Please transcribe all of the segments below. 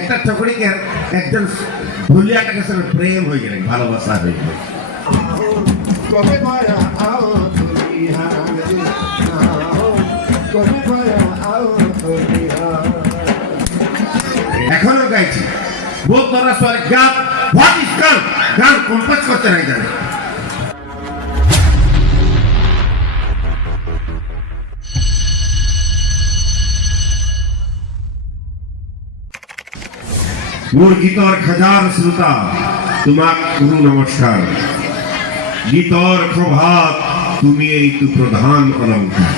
একটা ছোকরিকে একজন ভুলিয়াটাকে সঙ্গে প্রেম হয়ে গেলেন, ভালোবাসা হয়ে গেল। কবে মায়া আও তুমি কবে মায়া আও তুমি এখনো গাইছি বহুত তোরা সরে গান হোয়াট ইজ গান, গান কম্পোজ করতে নাই জানে। মোর গীতর হাজার শ্রোতা তোমাক গুরু নমস্কার। গীতর প্রভাত তুমি এই তো প্রধান অলঙ্কার।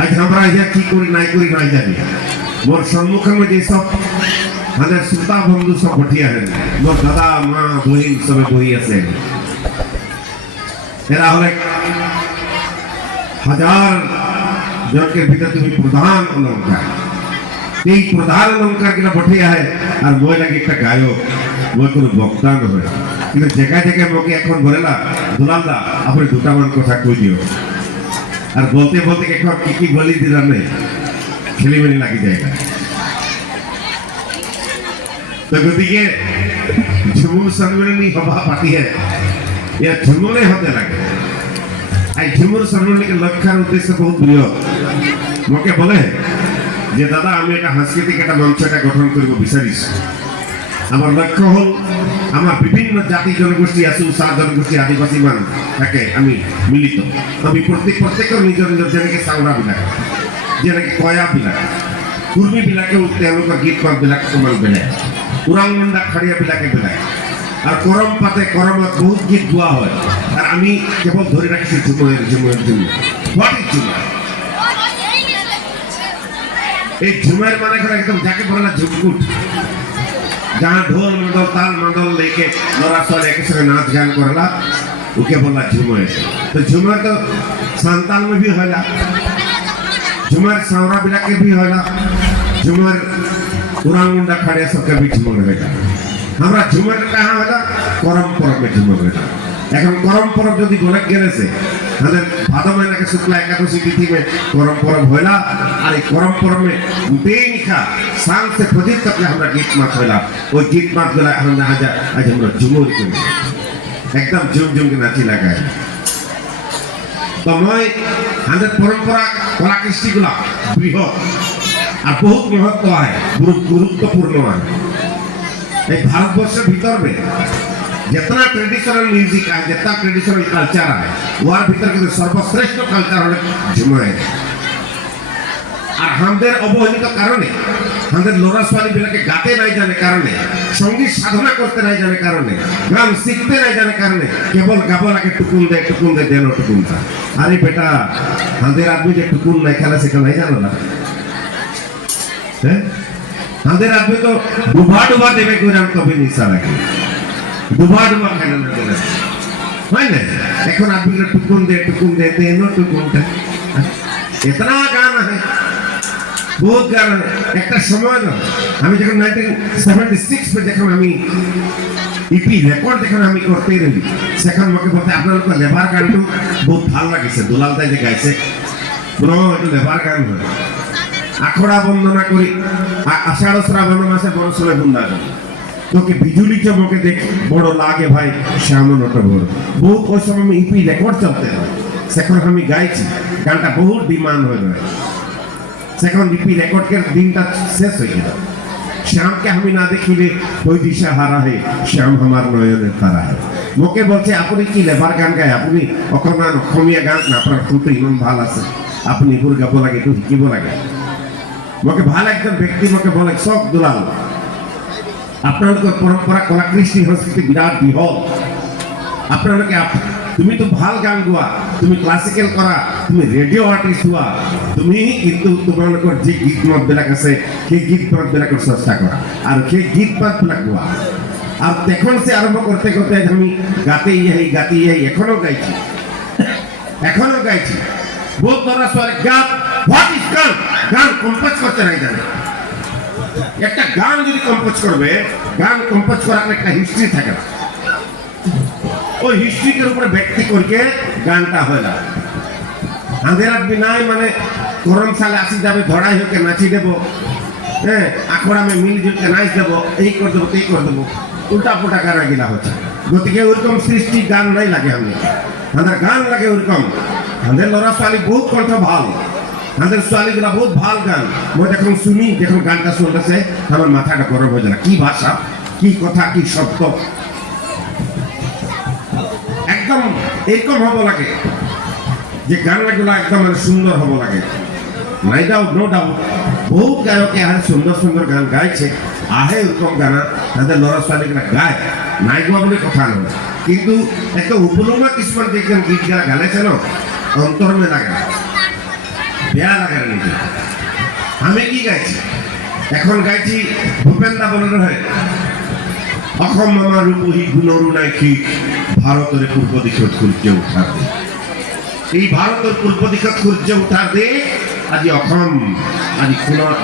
আজ আমরা ইহা কি করি নাই জানি। মোর সম্মুখের মধ্যে সব আমাদের শ্রোতা বন্ধু সব বঠিয়া হেন, মোর দাদা মা বহিন সবে বহি আছেন। এরা হলে হাজার জনকের ভিতরে তুমি প্রধান অলঙ্কার। এই প্রধান অলঙ্কার কিনা বঠিয়া হয় আর মই লাগে একটা গায়ক, মই কোনো বক্তা নয়। কিন্তু জায়গায় জায়গায় মোকে এখন বলেলা দুলালদা আপনি দুটামান কথা কই দিও। আর বলতে বলতে এখন কি বলি দিলাম নেই, খেলিমেলি লাগি যায়। তো গতিকে ঝুমুর সম্মেলনী সভা পাতিয়ে ইয়া ঝুমুরে হতে লাগে। এই ঝুমুর সম্মেলনীকে লক্ষ্যের উদ্দেশ্য বহুত বৃহৎ। মোকে বলে যে দাদা আমি একটা সাংস্কৃতিক একটা মঞ্চ এটা গঠন করব বিচারিস। আমার লক্ষ্য হল আমার বিভিন্ন জাতি জনগোষ্ঠী আছে, সারা জনগোষ্ঠী আদিবাসী মান থাকে আমি মিলিত। আমি প্রত্যেকের নিজৰ নিজৰ যেনেকৈ চাউৰাবিলাক, যেনেকৈ কয়াবিলাক, কুৰ্মীবিলাকেও তেওঁলোকৰ গীত মাতবিলাক সমান বেলেগ, ওৰাং মুণ্ডা খাৰিয়াবিলাকে বেলেগ। আর করম পাতে করমত বহুত গীত গোৱা হয়। আর আমি কেবল ধরে রাখছি ঝুমুরের জন্য। What is jhumar? এই ঝুমার মানে করে একদম যাকে বলে না ঝুমকুট, जहाँ ढोल मदल ताल मदल लेके लड़ा सल एक संगे नाच गान करला उके बोला झूमर। तो झूमर तो संताल में भी होला, झूमर सावरा बिला के भी होला, झूमर उरांग मुंडा खड़े सबके भी झूमर होला। हमरा झूमर कहाँ होला? करम परब में झूमर होला। এখন করম পরব যদি গলে গেলেছে আমাদের ভাদর মাসে শুক্লা একাদশী তিথি में করম পরব होला। আর এই করম পরবে বেনিখা सांग से फजित तक हमरा गीत मात होला। ওই গীত মাত গুলা আমরা আজ আমরা ঝুমুর করি, একদম ঝুম ঝুম के নাচি লাগায়। তো মই আমাদের পরম্পরা কলা কৃষ্টি গুলা বৃহৎ আর বহুত মহত্ব হয়, গুরুত্বপূর্ণ হয়। এই ভারতবর্ষের ভিতর में जितना ट्रेडिशनल म्यूजिक है, जितना ट्रेडिशनल कल्चर है, वह भीतर के सर्वश्रेष्ठ कल्चर है झुमर। और हमारे अवहेलित कारणे हमारे लोरा स्वाली बिलाके गाते नहीं जाने कारणे, संगीत साधना करते नहीं जाने कारणे, गान सीखते नहीं जाने कारणे केवल गाबो लागे टुकुन दे देनो टुकुन था। अरे बेटा हमारे आदमी जो टुकुन नहीं खेला सीखा नहीं जानो ना, हमारे आदमी तो डुबा देवे कोई नाम कभी नहीं सारा डुबा खेला হয় না। এখন আপনি টুকুন দে দেনো টুকুনটা, इतना गान है, बहुत गान है। एक समय ना আমি যখন 1976 में যখন আমি ইপি রেকর্ড যখন আমি করতে রইলি সেখান আমাকে বলতে আপনাদের লেবার গানটো বহুত ভালো লাগিছে, দুলাল দাই যে গাইছে ব্রো এটা লেবার গান হয়। আখড়া বন্দনা করি আষাঢ় শ্রাবণ মাসে বনসলে বুন্দা গান তোকে বিজুলি চমকে দেখ বড় লাগে ভাই শ্যাম নটবর। বহুত ওই সময় আমি ইপি রেকর্ড চলতে হয়, সেখন আমি গাইছি গানটা বহুত ডিমান্ড হয়ে যায়। সেখন ইপি রেকর্ডের দিনটা শেষ হয়ে গেল। শ্যামকে আমি না দেখিলে ওই দিশা হারা হে, শ্যাম আমার নয়নের তারা হে। মোকে বলছে আপনি কি লেবার গান গায়, আপনি অকমান অসমীয়া গান না, আপনার সুরটো ইমান ভাল আছে, আপনি সুর গাব লাগে, একটু শিকিব লাগে। মোকে ভাল একজন ব্যক্তি মোকে বলে চক দুলাল আপনাদের পরম্পরা কলা কৃষ্টি সংস্কৃতি বিরাট বৃহৎ। আপনাদেরকে তুমি তো ভাল গান গোয়া, তুমি ক্লাসিক্যাল করা, তুমি রেডিও আর্টিস্ট হওয়া, তুমি কিন্তু তোমাদের যে গীত মাত বিলাক আছে সেই গীত মাত বিলাকের চেষ্টা করা আর সেই গীত মাত বিলাক গোয়া। আর তখন সে আরম্ভ করতে করতে আমি গাতেই যাই এখনো গাইছি বহুত তোরা সরে গান। হোয়াট ইজ গান? গান কম্পোজ করতে নাই জানে। একটা গান যদি কম্পোজ করবে, গান কম্পোজ করার একটা হিস্ট্রি থাকে না, ওই হিস্ট্রির উপরে ব্যক্তি করকে গানটা হয় না। আমাদের আদমি নাই মানে গরম সালে আসি যাবে ধরাই হোকে নাচি দেব, হ্যাঁ আখড়া মে মিলজুল কে নাচ দেবো, এই করে দেবো, এই করে দেবো, উল্টা পুল্টা গানা গিলা হচ্ছে। গতিকে ওরকম সৃষ্টি গান নাই লাগে আমাদের গান লাগে ওরকম। আমাদের লড়া ছোৱালী বহুত কণ্ঠ ভাল, আমাদের ছোৱালীগুলা বহুত ভাল গান। মই যখন শুনি, যখন গানটা শুনতেছে আমার মাথাটা গরম হয়ে যায়। কি ভাষা, কি কথা, কি শব্দ, একদম এরকম হব লাগে যে গানগুলা একদম মানে সুন্দর হব লাগে। নাই ডাউট, নো ডাউট, বহুত গায়কে আর সুন্দর সুন্দর গান গাইছে, আহে ওরকম গানা তাদের লড়া ছোৱালীগুলা গায়, নাই গোয়া বলে কথা নয়। কিন্তু একটা উপলব্ধ কিছুমান দেখলাম গীত গালা গালাইছে ন, অন্তর মে লাগে, বেয়া লাগে নিজে। আমি কি গাইছি, এখন গাইছি ভূপেন দা বলে হয়, অসম আমার রূপহী গুণরু নাই ঠিক, ভারতের পূর্ব দিশত সূর্য উঠার দে। এই ভারতের পূর্ব দিশত সূর্য উঠার দে, আজি অসম, আজি খুনত,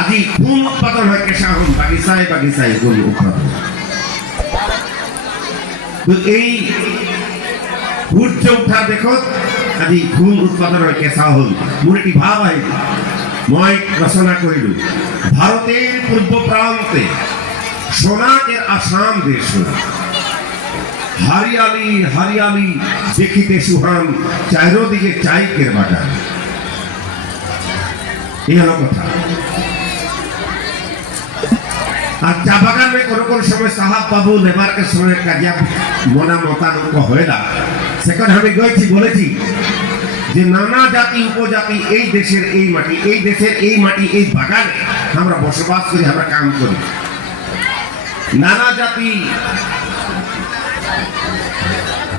আজি খুন উৎপাদন হয় কেঁচা হুন, বাগিচায় বাগিচায় গুণ উৎপাদন। তো এই সূর্য উঠা দেখত আজি খুন উৎপাদন হয় কেঁচা হুন। মোৰ এটি ভাব আহিল, মই রচনা করিল, ভারতের পূর্ব প্রান্তে সোনাকের আসাম দেশ, হারিয়ালি হারিয়ালি দেখিতে সুহান, চারিদিকে চাইকের বাজার। এই হলো কথা। আর চা বাগানে কোন সময় সাহাব বাবু লেবারকে সঙ্গে কাজিয়া মনা মতানক হয় না, সেখানে আমি গেছি, বলেছি যে নানা জাতি উপজাতি এই দেশের এই মাটি, এই দেশের এই মাটি, এই বাগানে আমরা বসবাস করি, আমরা কাম করি। নানা জাতি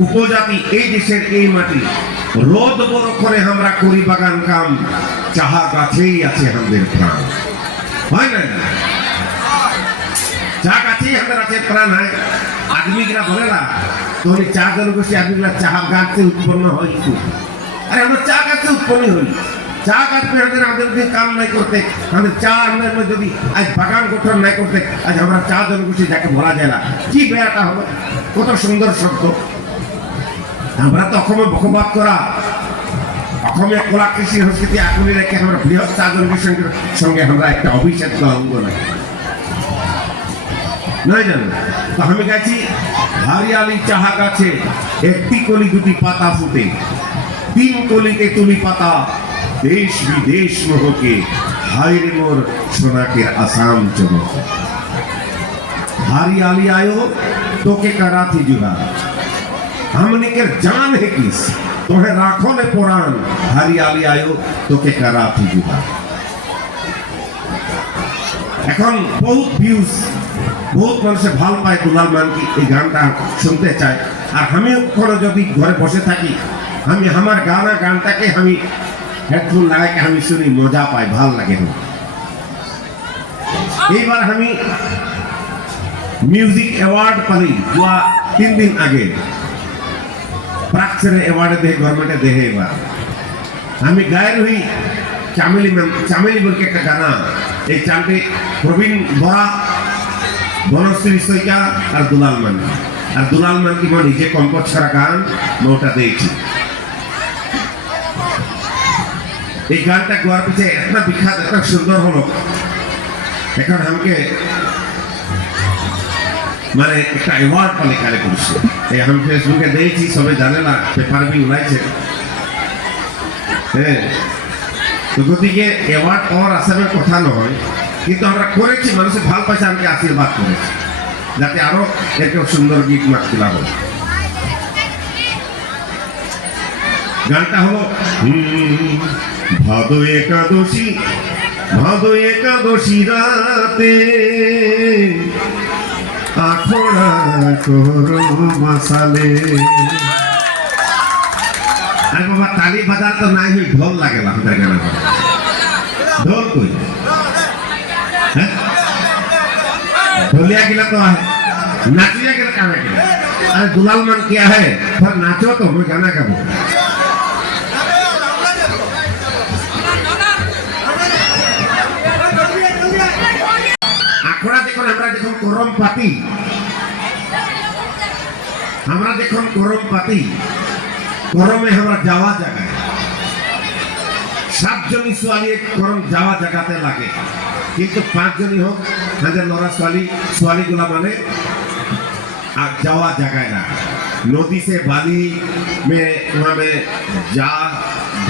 উপজাতি এই দেশের এই মাটি, রোদ বড় করে আমরা করি বাগান কাম, চাহা গাছেই আছে আমাদের প্রাণ, হয় না? চা গাছেই আমাদের আছে প্রাণ। হয় আদমিরা বলে না তোর চা জনগোষ্ঠী আদমিরা চাহা গাছে উৎপন্ন হয়, আরে আমরা চা গাছে উৎপন্ন হই, চা কাটবে আমাদের কাম নাই করতে, আমাদের চা আমাদের যদি আজ বাগান গঠন নাই করতে, আজ আমরা চা জনগোষ্ঠী যাকে বলা যায় না, কি বেয়াটা হবে, কত সুন্দর শব্দ। আমরা তো অসমে বসবাস করা, অসমীয়া কলা কৃষি সংস্কৃতি আঁকড়ি রেখে আমরা বৃহৎ চা জনগোষ্ঠীর সঙ্গে আমরা একটা অভিষেক অঙ্গ নাই, নয় জানো? তো আমি গেছি হারিয়ালি চাহা গাছে একটি কলি দুটি পাতা ফুটে, তিন কলিতে তুলি পাতা, দেশ বিদেশ মোহকে, হায়রে মোর সোনাকের আসাম চমক। হারিয়ালি আयो তোকে कराती जुड़ा, हमने के जान है किस, तोहे राखो ने पुराण, हरियाली आयो তোকে कराती जुड़ा। এখন বহুত ভিউজ, বহুত মানুষে ভাল পায় দুলাল মানকি, এই গানটা শুনতে চায়। আর আমিও কোনো যদি ঘরে বসে থাকি, আমি আমার গানটাকে আমি হেডফোন লাগাইকে আমি শুনি, মজা পাই, ভাল লাগে। এইবার আমি মিউজিক অ্যাওয়ার্ড পালি 3 দিন আগে, প্রাকসের অ্যাওয়ার্ডে দেহে, গভর্নমেন্টে দেহে। এবার আমি গায়ের হই চামেলি বলকে একটা গানা, এই চানটে প্রবীণ বরা, বনশ্রী সৈকা আর দুলাল মানকি। আর দুলাল মানকি মই নিজে কম্পোজ করা গান মই ওটা দিয়েছি। এই গানটা গোয়ার পিছিয়ে এত বিখ্যাত, এত সুন্দর হলো, এখন আমাকে মানে একটা অ্যাওয়ার্ড পালে কালে করছে। এই আমি ফেসবুকে দিয়েছি, সবাই জানে না, পেপার বি উড়াইছে। হ্যাঁ, তো গতিকে অ্যাওয়ার্ড পাওয়ার আসামের কথা নয়, কিন্তু আমরা করেছি, মানুষের ভাল পাইছে, আমাকে আশীর্বাদ করেছি যাতে আরো একটা সুন্দর গীত মাতলা হয়। গানটা হলো ভাদো একাদশী, ভাদো একাদশী রাতে আখড়া করো মশালে। আরে বাবা, তালি বাজার তো নাই, হই ঢোল লাগে না আমাদের গানে। ঢোল কই? হ্যাঁ, ढोलिया गिला तो है, नाचिया गिला गाना गिला। अरे दुलाल मान क्या है, पर नाचो तो मैं गाना गाबो। आखड़ा देखो, हमरा देखो करम पाती, हमरा देखो करम पाती, करमे हमरा जावा जगह, 7 जनी ছোৱালীয়ে করম যাওয়া জায়গাতে লাগে। কিন্তু 5 জনই হোক তাদের লড়া ছোৱালীগুলা মানে আর যাওয়া জায়গায় না नदी से बाली में वहाँ में जा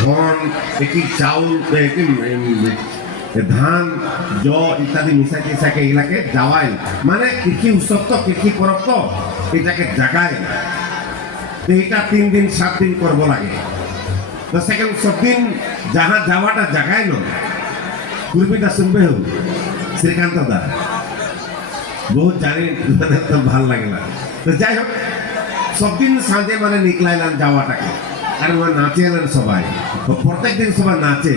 धन एक चाउल ধান জো ইত্যাদি মিশাকে মিশাকে এগুলাকে যাওয়াই মানে কৃষি উৎসব তো কৃষি পরব তো এটাকে জাগায় না এইটা 3 দিন 7 দিন করব লাগে তো সেকেন্ড সব দিন যাহা যাওয়াটা জাগায় না কুরবিটা শুনবে হোক শ্রীকান্ত দা বহুত জানি তো ভাল লাগে না তো যাই হোক সব দিন সাঁঝে মানে নিকলাইলাম যাওয়াটাকে আর ওরা নাচে এলেন সবাই প্রত্যেক দিন সবাই নাচে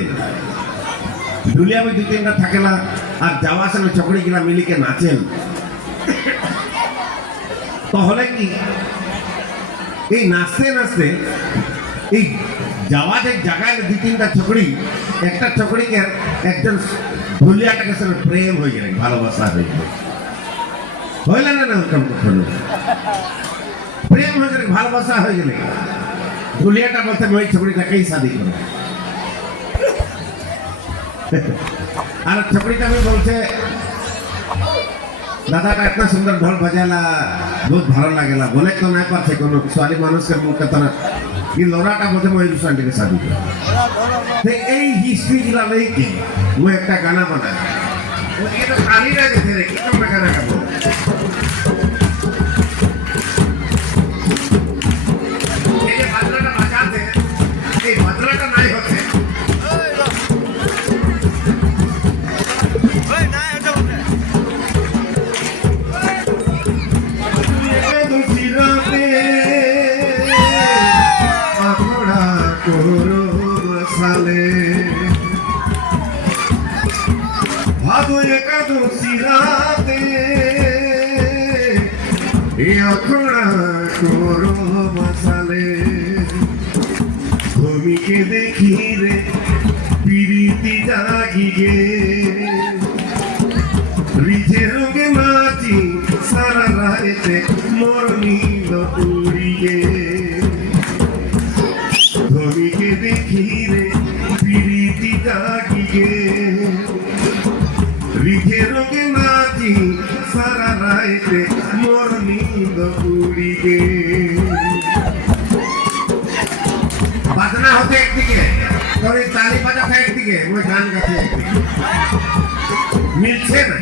ঢুলিয়া বই 2-3টা থাকে না আর যাওয়ার সময় চকড়ি গিলা মিলিকে নাচেন তাহলে কি এই নাচতে নাচতে এই যাওয়া যে জায়গায় 2-3টা চকড়ি একটা চকড়িকে একজন ঢুলিয়াটাকে সঙ্গে প্রেম হয়ে গেলেন ভালোবাসা হয়ে গেল হইলে না ওরকম কখনো প্রেম হয়ে গেলে ভালোবাসা হয়ে গেলে ঢুলিয়াটা বলতে ওই চকড়িটাকেই শাদি করো আর छपड़ीटा में बोलते दादाटा इतना सुंदर ढोल बजाला बहुत भालो लागेला बोले तो नहीं पाते कोनो स्वाली मानुष के मुख कतना ये लोराटा बोलते मैं दूसरा के शादी कर ते এই হিস্ট্রি গুলা लेके मैं একটা গানা বানাই वो ये तो खाली रह गए थे कितना मैं गाना गाबो ये बदलाटा बजाते ये बदलाटा नहीं होते ভাদু একাদশী রাতে আখড়া করো মশালে ভূমিকে দেখি রে পিরিতি জাগি গে রিঝে রোগে নাচি সারা রাতে মোর নীল উড়িয়ে ভূমিকে দেখি রে পিরিতি জাগি গে রিঝে রোগে নাচি সারা রাতে মোর নীল উড়িয়ে বাজনা হতে একদিকে তোর এই তালি বাজাতে একদিকে ওই গান গাতে একদিকে মিলছে না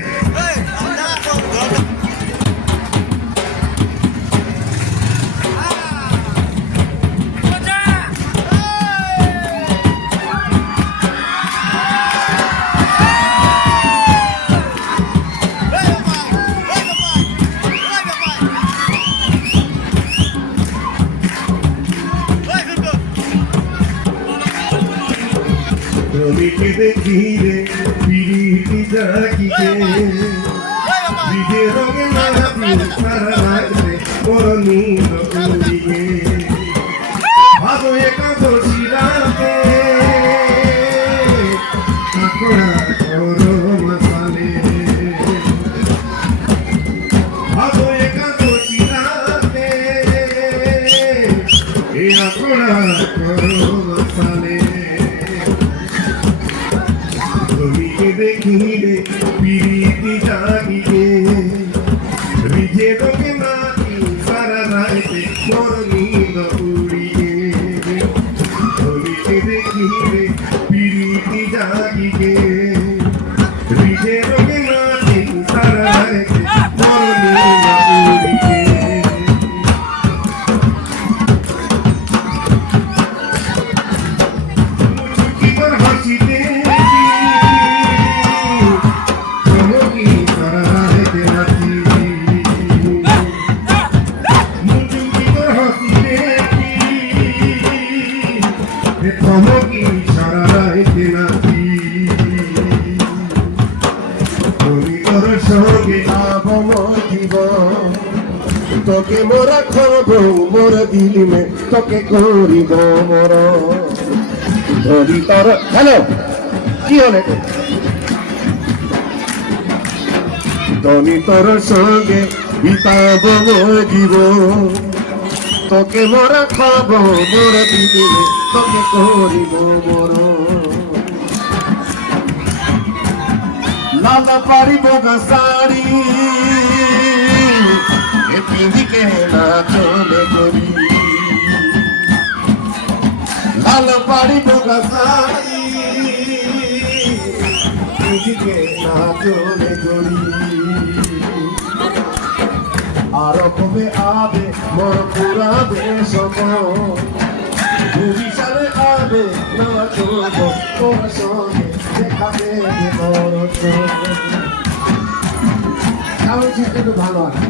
ভূমিকে দেখি রে পিরিতি জাগি গে রিঝে রোগে নাচি সারা রাতে মোর নীল উড়িয়ে ভাদু একাদশী রাতে আখড়া করো মশালে ভাদু একাদশী রাতে আখড়া করো মশালে ভূমিকে দেখি রে পিরিতি জাগি গে রিঝে রোগে নাচি সারা রাতে মোর নীল উড়িয়ে ভূমিকে দেখি রে পিরিতি জাগি গে রিঝে রোগে নাচি সারা রাতে মোর নীল উড়িয়ে মুচকি তোর হাসিতে তোকে মোরা খরব মোর দিলি মে তোকে করিব মোর ধরি তোর হ্যালো কি হলে ধনি তোর সঙ্গে বিতাব জীব তোকে মোরা খাব মোর দিলি মে তোকে করিব মোর লাল পাড়ি বোগা শাড়ি পিঁধিকে না চলে করি লাল পাড়ি বোগা শাড়ি পিঁধিকে না চলে করি আর কবে আবে মোর পুরাবে সময় দুই সালে আবে না চলবো তোর সঙ্গে দেখাবে মোর তাহলে চিন্তা একটু ভালো আছে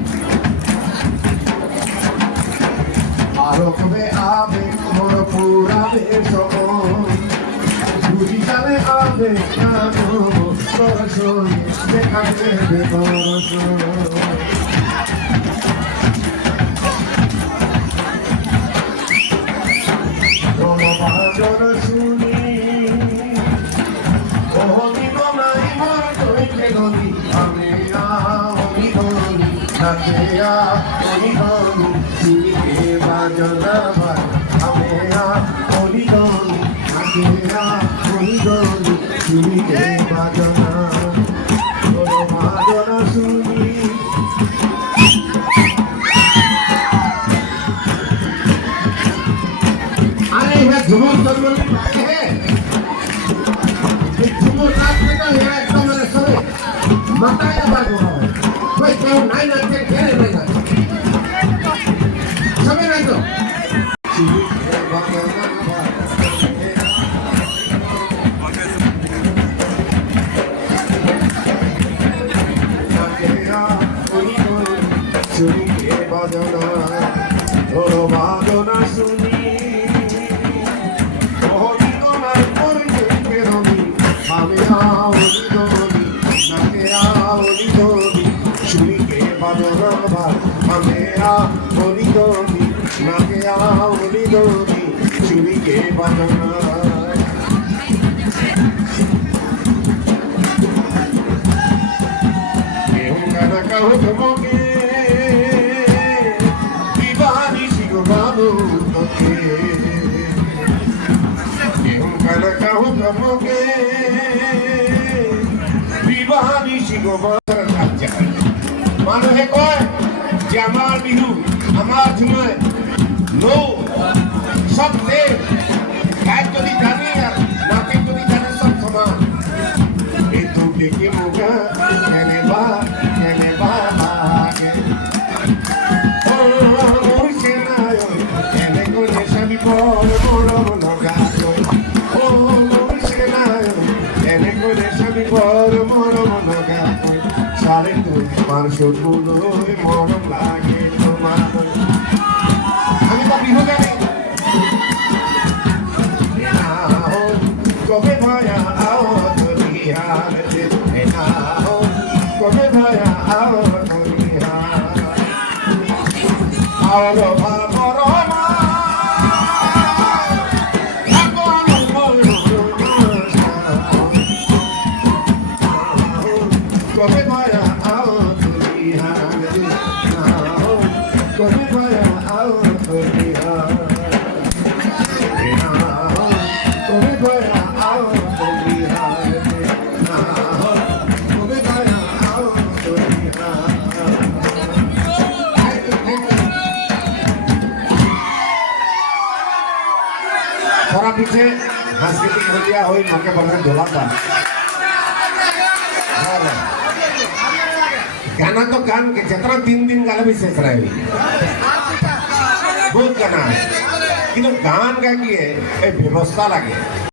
আর কবে আবে মোর পুরাবে সময় দুই সালে আবে না চলবো তোর সঙ্গে দেখাবে মোর झुमर चलमल है झुमर नाच में का है एकदम मेरे सरे माता या बाजू कोई तो नहीं नाचते खेले नहीं नाचते समय नहीं तो चुरी के बजना थोड़ो बाजना सुनी चुरी के बजना कहूँ तुमके दीवानी सिगो बाबू तोके कहूँ तुमके दीवानी सिगो মানুহে কয় যে আমার বিহু আমার ঝুমে লো সব দেব গায়ক যদি জানে আর নাটক যদি জানে সব সমান এই তো দেখে মুখা কেনে বা লাগে ও মোরছে না কেনে কোনে সবই বড় বড় লগা ও মোরছে না কেনে কোনে সবই বড় বড় লগা সারে তোমার সবগুলো মরম লাগে তোমার আমি তো বিহু গাই কবে ভায়া আও তুমি হাতে না কবে ভায়া আও তুমি আলো ভাবরমা কবে ভায়া थोड़ा पीछे सांस्कृतिक नृत्य हुई मौके पर ढोला था गाना तो गान के जितना 3 दिन गाना भी शेष रहे बहुत गाना है कि गान का व्यवस्था लगे।